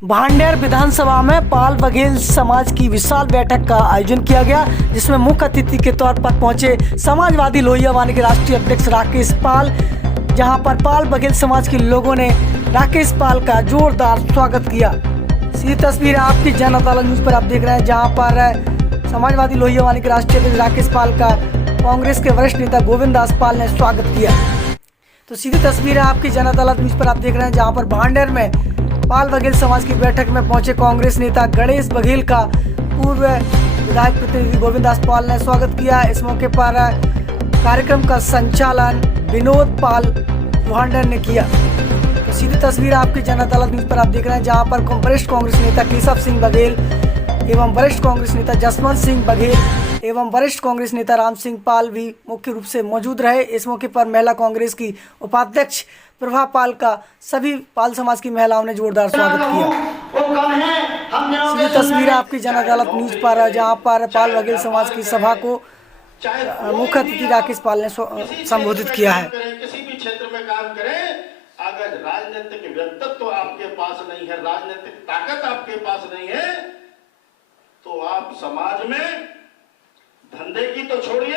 भांडेर विधानसभा में पाल बघेल समाज की विशाल बैठक का आयोजन किया गया, जिसमें मुख्य अतिथि के तौर पर पहुंचे समाजवादी लोहिया वानी के राष्ट्रीय अध्यक्ष राकेश पाल। जहां पर पाल बघेल समाज के लोगों ने राकेश पाल का जोरदार स्वागत किया। ये तस्वीर आपकी जन अदालत न्यूज पर आप देख रहे हैं, जहां पर समाजवादी लोहिया वानी के राष्ट्रीय अध्यक्ष राकेश पाल का कांग्रेस के वरिष्ठ नेता गोविंद दास पाल ने स्वागत किया। तो सीधी तस्वीर है आपकी जन अदालत न्यूज पर आप देख रहे हैं, जहां पर भांडेर में पाल बघेल समाज की बैठक में पहुंचे कांग्रेस नेता गणेश बघेल का पूर्व विधायक प्रतिनिधि गोविंद दास पाल ने स्वागत किया। इस मौके पर कार्यक्रम का संचालन विनोद पाल भांडेर ने किया। तो सीधी तस्वीर आपकी जन अदालत न्यूज पर आप देख रहे हैं, जहां पर वरिष्ठ कांग्रेस नेता केशव सिंह बघेल एवं वरिष्ठ कांग्रेस नेता जसवंत सिंह बघेल एवं वरिष्ठ कांग्रेस नेता राम सिंह पाल भी मुख्य रूप से मौजूद रहे। इस मौके पर महिला कांग्रेस की उपाध्यक्ष प्रभा पाल का सभी पाल समाज की महिलाओं ने जोरदार स्वागत किया। सीधी तस्वीर आपकी जन अदालत न्यूज पर, जहां पर पाल बघेल समाज की सभा को मुख्य अतिथि राकेश पाल ने संबोधित किया है। किसी भी क्षेत्र में काम करें, अगर राजनीतिक व्यक्तित्व आपके पास नहीं है, राजनीतिक ताकत आपके पास नहीं है, तो आप समाज में धंधे की तो छोड़िए,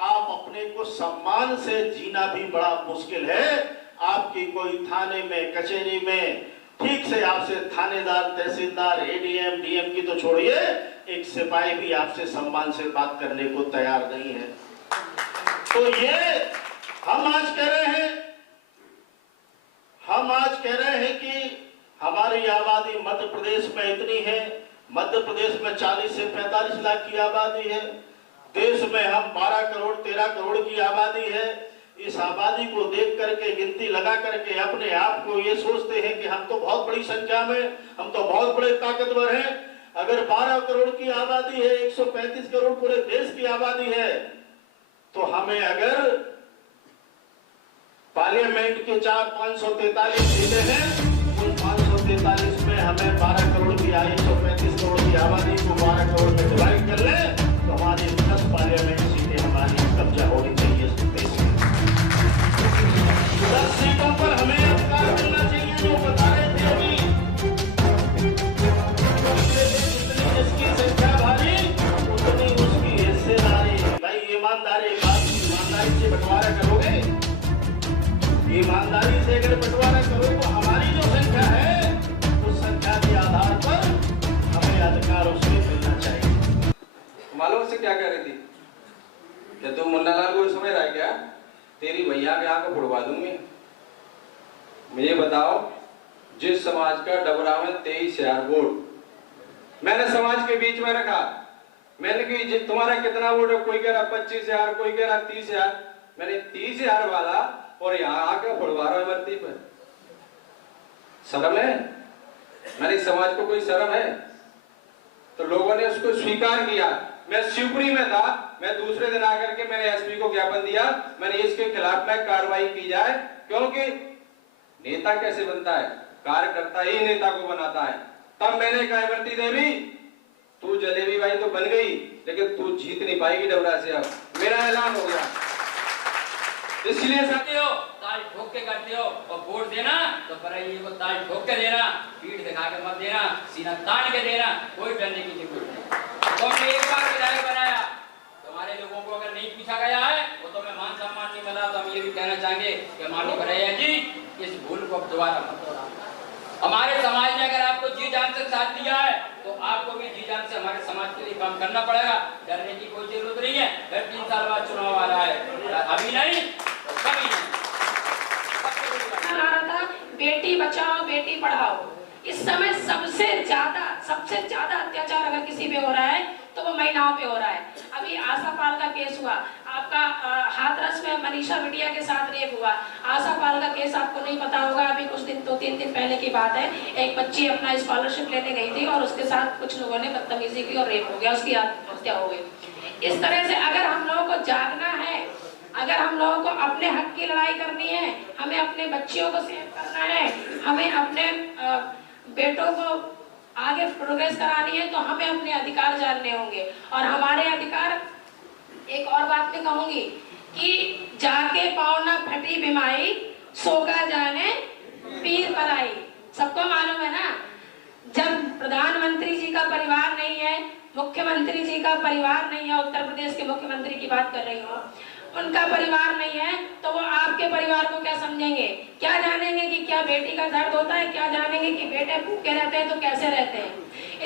आप अपने को सम्मान से जीना भी बड़ा मुश्किल है। आपकी कोई थाने में, कचहरी में ठीक से आपसे थानेदार, तहसीलदार, एडीएम, डीएम की तो छोड़िए, एक सिपाही भी आपसे सम्मान से बात करने को तैयार नहीं है। तो ये हम आज कह रहे हैं कि हमारी आबादी मध्य प्रदेश में इतनी है, मध्य प्रदेश में 40 से 45 लाख की आबादी है, देश में हम 12 करोड़ 13 करोड़ की आबादी है। इस आबादी को देख करके, गिनती लगा करके अपने आप को ये सोचते हैं कि हम तो बहुत बड़ी संख्या में, हम तो बहुत बड़े ताकतवर हैं। अगर 12 करोड़ की आबादी है, 135 करोड़ पूरे देश की आबादी है, तो हमें अगर पार्लियामेंट के 543 सीटें हैं, उन 543 में हमें 12 करोड़ की 135 करोड़ की आबादी को 12 करोड़ में डिवाइड कर ले, तो हमारी 10 पार्लियामेंट सीटें हमारी कब्जा होनी चाहिए। 10 सीटों पर हमें अधिकार मिलना चाहिए, जो बता रहे थे अभी। जिसकी संख्या भारी, उतनी उसकी हिस्सेदारी। भाई ईमानदारी से बंटवारा करोगे, ईमानदारी से अगर बंटवारा करोगे तो हमारी जो संख्या है, उस संख्या के आधार पर हमें अधिकार उसमें मिलना चाहिए। मालूम से क्या कह रही थी? क्या तुम मुन्नालाल को समझ रहा है क्या? तेरी भैया के आंख फुड़वा दूंगी। मुझे बताओ, जिस समाज का डबरा में 23,000 वोट मैंने समाज के बीच में रखा, मैंने कि तुम्हारा कितना वोट है? कोई कह रहा 25,000, कोई कह रहा 30,000। मैंने 30,000 वाला और यहाँ आकर फुड़वा रहा है वर्दी पर। शर्म है? मेरी समाज को कोई शर्म है? तो लोगों ने उसको स्वीकार किया। मैं शिवपुरी में था, मैं दूसरे दिन आकर के मैंने एसपी को ज्ञापन दिया, मैंने इसके खिलाफ में कार्रवाई की जाए, क्योंकि नेता कैसे बनता है? कार्यकर्ता ही नेता को बनाता है। तब मैंने कहा, बंटी देवी तू जलेबी भाई तो बन गई, लेकिन तू जीत नहीं पाएगी डबरा से। अब मेरा ऐलान हो गया। इसलिए साथियों, ताल ठोक के करते हो और वोट देना तो पर ये को ताल ठोक के देना, पीठ दिखा के मत देना, सीना तान के देना, कोई डरने की जरूरत नहीं। तुमने एक बार विधायक बनाया, तुम्हारे लोगों को अगर नहीं पूछा गया है, वो तो मैं मान सम्मान नहीं मिला, तो हम ये भी कहना चाहेंगे कि माननीय भरैया जी, इस भूल को दोबारा मत दोहराना। हमारे समाज ने अगर आपको जी जान से साथ दिया है, तो आपको भी जी जान से हमारे समाज के लिए काम करना पड़ेगा। डरने की कोई जरूरत नहीं है। फिर 3 साल बाद चुनाव आ रहा है, अभी नहीं तो कभी नहीं। बेटी बचाओ बेटी पढ़ाओ। इस समय सबसे ज्यादा अत्याचार अगर किसी पे हो रहा है तो वो महिलाओं पे हो रहा है। अभी आशा पाल का केस हुआ, आपका हाथरस में मनीषा बिटिया के साथ रेप हुआ। आशा पाल का केस आपको नहीं पता होगा, अभी कुछ दिन 2-3 दिन पहले की बात है। एक बच्ची अपना स्कॉलरशिप लेने गई थी और उसके साथ कुछ लोगों ने बदतमीजी की और रेप हो गया, उसकी आत्महत्या हो गई। इस तरह से अगर हम लोगों को जागना है, अगर हम लोगों को अपने हक की लड़ाई करनी है, हमें अपने बच्चियों को सेव करना है, हमें अपने बेटों को आगे प्रोग्रेस करानी है, तो हमें अपने अधिकार जानने होंगे। और हमारे अधिकार, एक और बात मैं कहूंगी कि जाके पाँव ना फटी बीमारी, सो का जाने पीर पर आई। सबको मालूम है ना, प्रधानमंत्री जी का परिवार नहीं है, मुख्यमंत्री जी का परिवार नहीं है, उत्तर प्रदेश के मुख्यमंत्री की बात कर रही हूँ, उनका परिवार नहीं है, तो वो आपके परिवार को क्या समझेंगे? क्या जानेंगे कि क्या बेटी का दर्द होता है? क्या जानेंगे कि बेटे भूखे रहते हैं तो कैसे रहते हैं?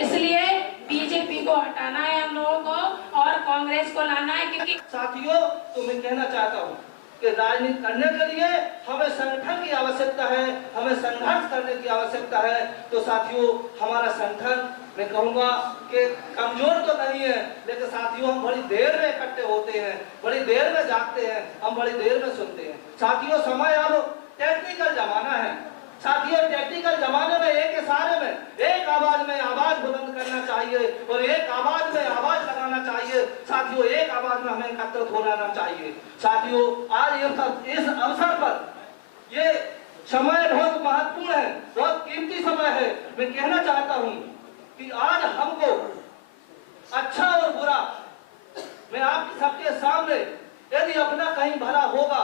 इसलिए बीजेपी को हटाना है हम लोगों को और कांग्रेस को लाना है, क्योंकि साथियों, तो मैं कहना चाहता हूँ कि राजनीति करने के लिए हमें संगठन की आवश्यकता है, हमें संघर्ष करने की आवश्यकता है। तो साथियों, हमारा संगठन मैं कहूँगा कि कमजोर तो नहीं है, लेकिन साथियों हम बड़ी देर में इकट्ठे होते हैं, बड़ी देर में जागते हैं, हम बड़ी देर में सुनते हैं। साथियों, समय अब टेक्निकल जमाना है। साथियों, टेक्निकल जमाने में एक इशारे में एक आवाज में आवाज बुलंद करना चाहिए और एक आवाज में आवाज लगाना चाहिए। साथियों, एक आवाज में हमें एकत्रित होना चाहिए। साथियों, आज इस अवसर पर ये समय बहुत महत्वपूर्ण है, बहुत कीमती समय है। मैं कहना चाहता हूँ कि आज हमको अच्छा और बुरा मैं आप सबके सामने, यदि अपना कहीं भला होगा,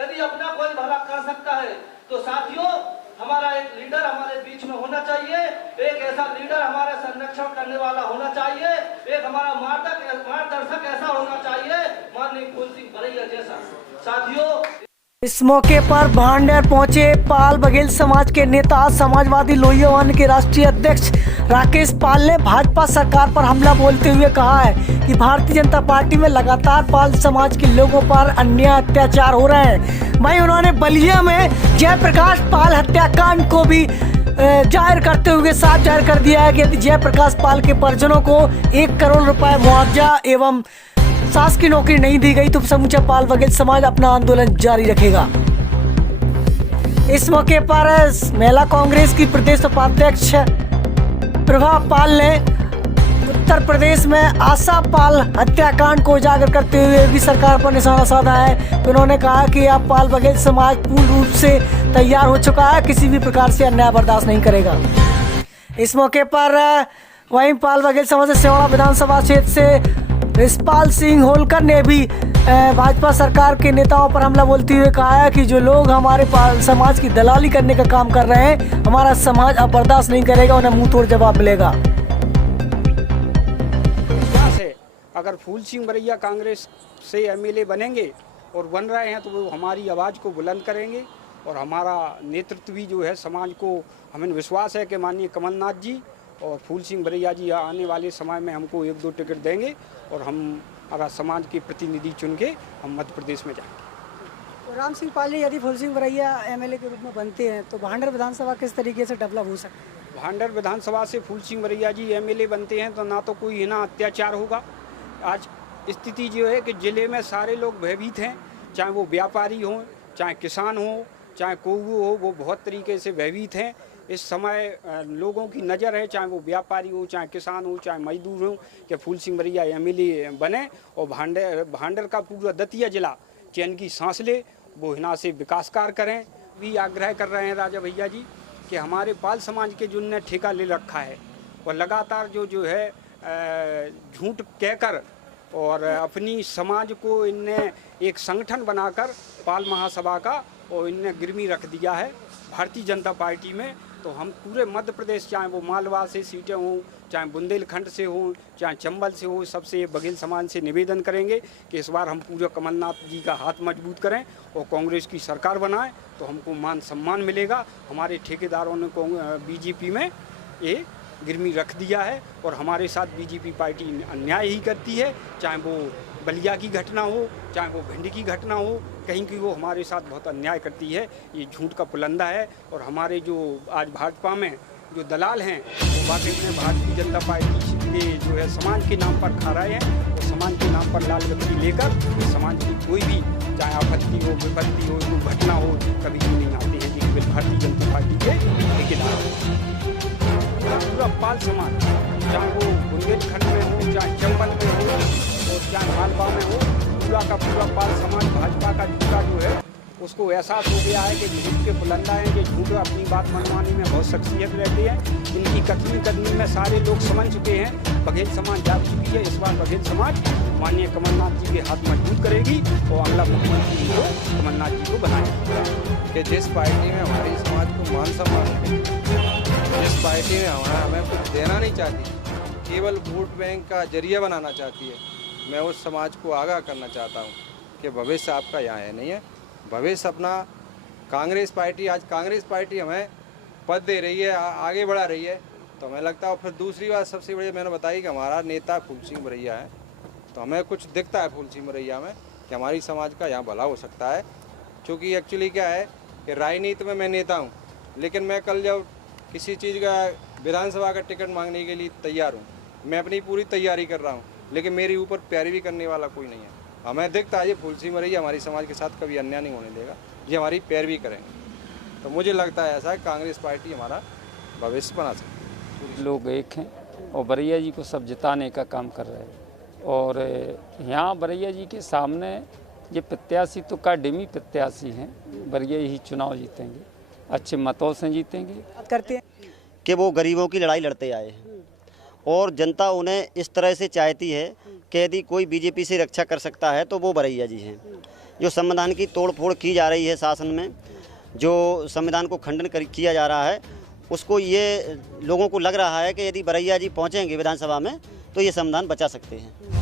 यदि अपना कोई भला कर सकता है, तो साथियों हमारा एक लीडर हमारे बीच में होना चाहिए, एक ऐसा लीडर हमारा संरक्षण करने वाला होना चाहिए, एक हमारा मार्गदर्शक ऐसा होना चाहिए, माननीय फूल सिंह बरैया जैसा। साथियों, इस मौके पर भांडेर पहुंचे पाल बघेल समाज के नेता समाजवादी लोहियावानी के राष्ट्रीय अध्यक्ष राकेश पाल ने भाजपा सरकार पर हमला बोलते हुए कहा है कि भारतीय जनता पार्टी में लगातार पाल समाज के लोगों पर अन्याय अत्याचार हो रहे हैं। वहीं उन्होंने बलिया में जयप्रकाश पाल हत्याकांड को भी जाहिर करते हुए साफ जाहिर कर दिया है कि यदि जयप्रकाश पाल के परिजनों को 1 करोड़ रुपए मुआवजा एवं सास की नौकरी नहीं दी गई तो समूचा पाल बघेल समाज अपना आंदोलन जारी रखेगा। इस मौके पर महिला कांग्रेस की प्रदेश उपाध्यक्ष प्रभा पाल ने उत्तर प्रदेश में आशा पाल हत्याकांड को उजागर करते हुए भी सरकार पर निशाना साधा है। तो उन्होंने कहा कि अब पाल बघेल समाज पूर्ण रूप से तैयार हो चुका है, किसी भी प्रकार से अन्याय बर्दाश्त नहीं करेगा। इस मौके पर वहीं पाल बघेल समाज से सेवाड़ा विधानसभा क्षेत्र से रिशपाल सिंह होलकर ने भी भाजपा सरकार के नेताओं पर हमला बोलते हुए कहा है कि जो लोग हमारे समाज की दलाली करने का काम कर रहे हैं, हमारा समाज अब बर्दाश्त नहीं करेगा, उन्हें मुंह तोड़ जवाब मिलेगा। अगर फूल सिंह बरैया कांग्रेस से एमएलए बनेंगे और बन रहे हैं तो वो हमारी आवाज़ को बुलंद करेंगे और हमारा नेतृत्व भी जो है समाज को, हमें विश्वास है कि माननीय कमलनाथ जी और फूल सिंह बरैया जी आने वाले समय में हमको 1-2 टिकट देंगे और हम हमारा समाज के प्रतिनिधि चुन के हम मध्य प्रदेश में जाएंगे। तो राम सिंह पाल जी यदि फूल सिंह बरैया एमएलए के रूप में बनते हैं तो भांडेर विधानसभा किस तरीके से डेवलप हो सकती है? भांडेर विधानसभा से फूल सिंह बरैया जी एमएलए बनते हैं तो ना तो कोई हिना अत्याचार होगा। आज स्थिति जो है कि ज़िले में सारे लोग भयभीत हैं, चाहे वो व्यापारी हों, चाहे किसान हो, चाहे कोऊ हो, वो बहुत तरीके से भयभीत हैं। इस समय लोगों की नज़र है, चाहे वो व्यापारी हो, चाहे किसान हो, चाहे मजदूर हो, कि फूल सिंह बरैया एमएलए बने और भांडेर का पूरा दतिया जिला चैन की सांस ले, वो हिना से विकास कार्य करें। भी आग्रह कर रहे हैं राजा भैया जी कि हमारे पाल समाज के जिनने ठेका ले रखा है और लगातार जो है झूठ कहकर और अपनी समाज को इनने एक संगठन बनाकर पाल महासभा का और इनने गिरवी रख दिया है भारतीय जनता पार्टी में। तो हम पूरे मध्य प्रदेश, चाहे वो मालवा से सीटें हों, चाहे बुंदेलखंड से हों, चाहे चंबल से हो, सबसे बघेल समाज से निवेदन करेंगे कि इस बार हम पूरे कमलनाथ जी का हाथ मजबूत करें और कांग्रेस की सरकार बनाएं तो हमको मान सम्मान मिलेगा। हमारे ठेकेदारों ने बीजेपी में ये गिरवी रख दिया है और हमारे साथ बीजेपी पार्टी अन्याय ही करती है, चाहे वो बलिया की घटना हो, चाहे वो भिंड की घटना हो, कहीं की वो हमारे साथ बहुत अन्याय करती है। ये झूठ का पुलंदा है और हमारे जो आज भाजपा में जो दलाल हैं वो वाकई में भारतीय जनता पार्टी के जो है समाज के नाम पर खा रहे हैं और समाज के नाम पर लाल बत्ती लेकर समाज की कोई भी चाहे आपत्ति हो, विपत्ति हो, कोई घटना हो, कभी भी नहीं आते हैं कि भारतीय जनता पार्टी के ठेकेदार पूरा पाल समाज, चाहे वो बुंदेलखंड में हो, चाहे चंबल में हो और चाहे मालवा में हो, पूरा का पूरा पाल समाज भाजपा का झूठा जो है उसको एहसास हो गया है कि झूठ के बुलंदा हैं, कि झूठ अपनी बात मनवाने में बहुत शख्सियत रहती है। इनकी कदमी में सारे लोग समझ चुके हैं, बघेल समाज जाग चुकी है। इस बार बघेल समाज माननीय कमलनाथ जी के हाथ मजबूत करेगी और अगला मुख्यमंत्री को कमलनाथ जी को बनाएगी। कि जिस पार्टी में हमारे समाज को मान सम्मान जिस पार्टी ने हमें कुछ देना नहीं चाहती, केवल वोट बैंक का जरिया बनाना चाहती है, मैं उस समाज को आगाह करना चाहता हूँ कि भविष्य आपका यहाँ है नहीं है। भविष्य अपना कांग्रेस पार्टी, आज कांग्रेस पार्टी हमें पद दे रही है, आगे बढ़ा रही है, तो हमें लगता है। और फिर दूसरी बात सबसे बड़ी मैंने बताई कि हमारा नेता फूल सिंह बरैया है, तो हमें कुछ दिखता है फूल सिंह बरैया में कि हमारी समाज का यहाँ भला हो सकता है। क्योंकि एक्चुअली क्या है कि राजनीति में मैं नेता हूँ, लेकिन मैं कल जब किसी चीज़ का विधानसभा का टिकट मांगने के लिए तैयार हूँ, मैं अपनी पूरी तैयारी कर रहा हूँ, लेकिन मेरे ऊपर पैरवी करने वाला कोई नहीं है। हमें दिखता है ये फूल सिंह बरैया हमारी समाज के साथ कभी अन्याय नहीं होने देगा, ये हमारी पैरवी करेंगे। तो मुझे लगता है ऐसा है कांग्रेस पार्टी हमारा भविष्य बना सकती है। लोग एक हैं और बरैया जी को सब जिताने का काम कर रहे हैं। और यहाँ बरैया जी के सामने ये प्रत्याशी तो काडिमी प्रत्याशी हैं, बरैया ही चुनाव जीतेंगे, अच्छे मतों से जीतेंगे। बात करते हैं कि वो गरीबों की लड़ाई लड़ते आए हैं और जनता उन्हें इस तरह से चाहती है कि यदि कोई बीजेपी से रक्षा कर सकता है तो वो बरैया जी हैं। जो संविधान की तोड़फोड़ की जा रही है शासन में, जो संविधान को खंडन किया जा रहा है, उसको ये लोगों को लग रहा है कि यदि बरैया जी पहुँचेंगे विधानसभा में तो ये संविधान बचा सकते हैं।